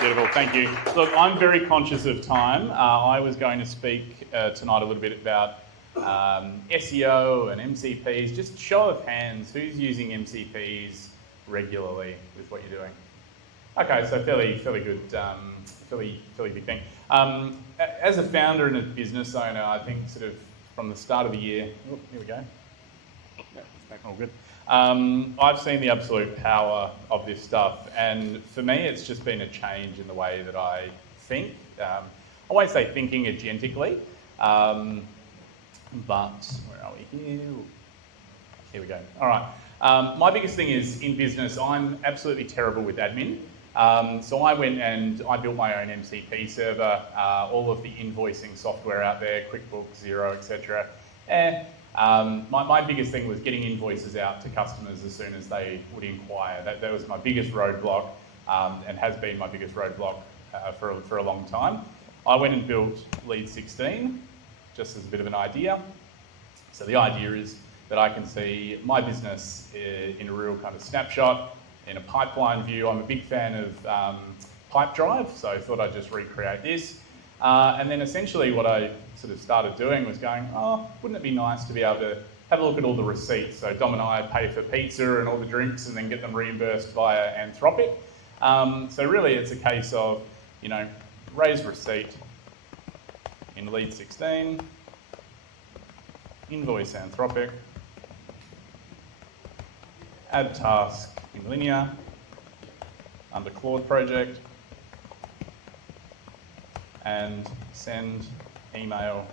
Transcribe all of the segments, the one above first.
Beautiful, thank you. Look, I'm very conscious of time. I was going to speak tonight a little bit about SEO and MCPs. Just show of hands, who's using MCPs regularly with what you're doing? Okay, so fairly good, fairly big thing. As a founder and a business owner, I think sort of from the start of the year, oh, here we go. Yeah, it's back all good. I've seen the absolute power of this stuff, and for me it's just been a change in the way that I think. I won't say thinking agentically, but where are we here? Here we go. All right. My biggest thing is in business, I'm absolutely terrible with admin. So I went and I built my own MCP server, all of the invoicing software out there, QuickBooks, Xero, etc. My biggest thing was getting invoices out to customers as soon as they would inquire. That was my biggest roadblock, and has been my biggest roadblock for a long time. I went and built lead16, just as a bit of an idea. So the idea is that I can see my business in a real kind of snapshot, in a pipeline view. I'm a big fan of Pipedrive, so I thought I'd just recreate this. And then essentially what I sort of started doing was going, oh, wouldn't it be nice to be able to have a look at all the receipts? So Dom and I pay for pizza and all the drinks and then get them reimbursed via Anthropic. So really it's a case of, you know, raise receipt in lead16, invoice Anthropic, add task in linear, under Claude project, and send email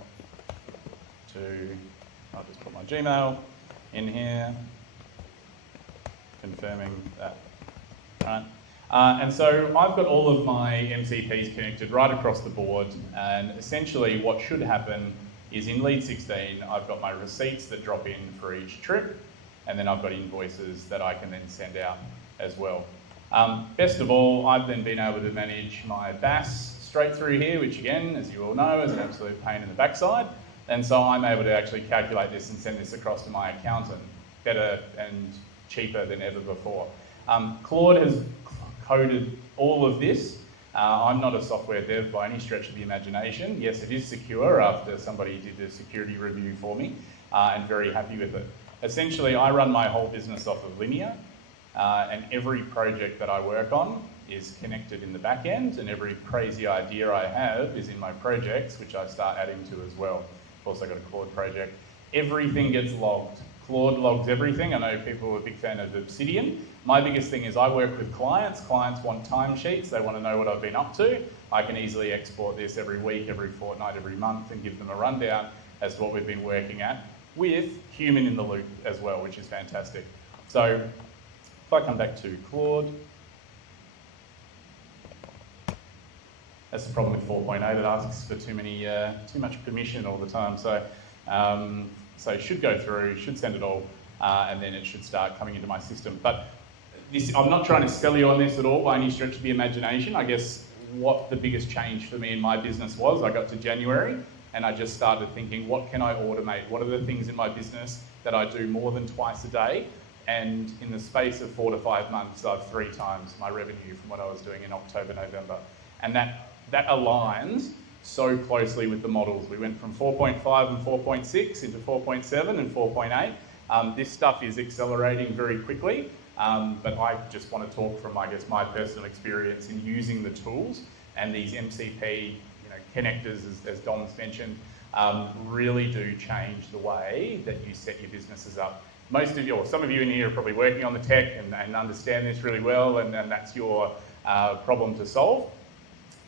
to, I'll just put my Gmail in here, confirming that, right? And so I've got all of my MCPs connected right across the board, and essentially what should happen is in lead16, I've got my receipts that drop in for each trip, and then I've got invoices that I can then send out as well. Best of all, I've then been able to manage my BAS straight through here, which again, as you all know, is an absolute pain in the backside. And so I'm able to actually calculate this and send this across to my accountant better and cheaper than ever before. Claude has coded all of this. I'm not a software dev by any stretch of the imagination. Yes, it is secure after somebody did the security review for me, and very happy with it. Essentially, I run my whole business off of linear, and every project that I work on is connected in the back end, and every crazy idea I have is in my projects, which I start adding to as well. I've also got a Claude project. Everything gets logged. Claude logs everything. I know people are a big fan of Obsidian. My biggest thing is I work with clients. Clients want timesheets. They want to know what I've been up to. I can easily export this every week, every fortnight, every month, and give them a rundown as to what we've been working at, with human in the loop as well, which is fantastic. So if I come back to Claude, that's the problem with 4.8. It asks for too much permission all the time. So it should go through, should send it all, and then it should start coming into my system. But I'm not trying to sell you on this at all by any stretch of the imagination. I guess what the biggest change for me in my business was, I got to January and I just started thinking, what can I automate? What are the things in my business that I do more than twice a day? And in the space of 4 to 5 months, I've 3 times my revenue from what I was doing in October, November. And that aligns so closely with the models. We went from 4.5 and 4.6 into 4.7 and 4.8. This stuff is accelerating very quickly, but I just want to talk from, I guess, my personal experience in using the tools, and these MCP connectors, as Dom's mentioned, really do change the way that you set your businesses up. Most of you, or some of you in here, are probably working on the tech and understand this really well, and that's your problem to solve.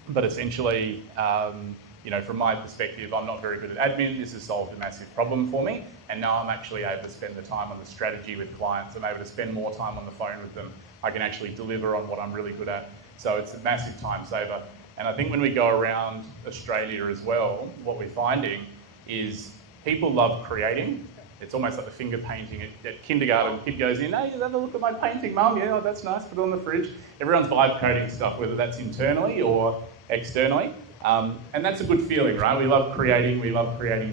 But essentially, from my perspective, I'm not very good at admin. This has solved a massive problem for me, and now I'm actually able to spend the time on the strategy with clients. I'm able to spend more time on the phone with them. I can actually deliver on what I'm really good at. So it's a massive time saver. And I think when we go around Australia as well, what we're finding is people love creating. It's almost like the finger painting at kindergarten. Kid goes in, hey, have a look at my painting, Mum. Yeah, that's nice, put it on the fridge. Everyone's vibe coding stuff, whether that's internally or externally. And that's a good feeling, right? We love creating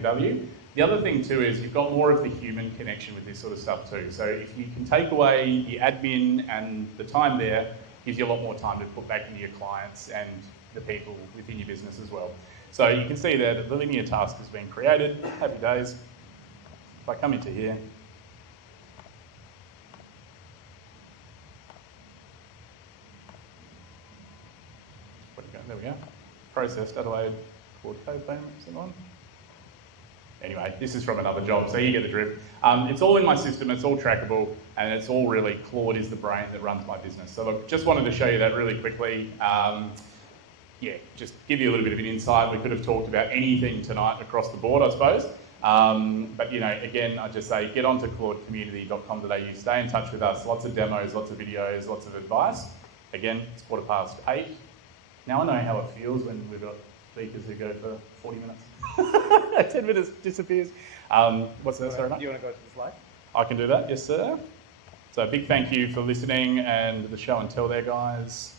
value. The other thing too is you've got more of the human connection with this sort of stuff too. So if you can take away the admin and the time there, gives you a lot more time to put back into your clients and the people within your business as well. So you can see there that the linear task has been created. Happy days. If I come into here, there we go. Processed Adelaide Claude code payments and on. Anyway, this is from another job, so you get the drift. It's all in my system, it's all trackable, and it's all really, Claude is the brain that runs my business. So look, just wanted to show you that really quickly. Yeah, just give you a little bit of an insight. We could have talked about anything tonight across the board, I suppose. But you know, again, I just say get onto claudecommunity.au, stay in touch with us. Lots of demos, lots of videos, lots of advice. Again, it's 8:15. Now I know how it feels when we've got speakers who go for 40 minutes. 10 minutes disappears. What's that, sorry, mate? Do you want to go to the slide? I can do that, yes, sir. So a big thank you for listening and the show and tell there, guys.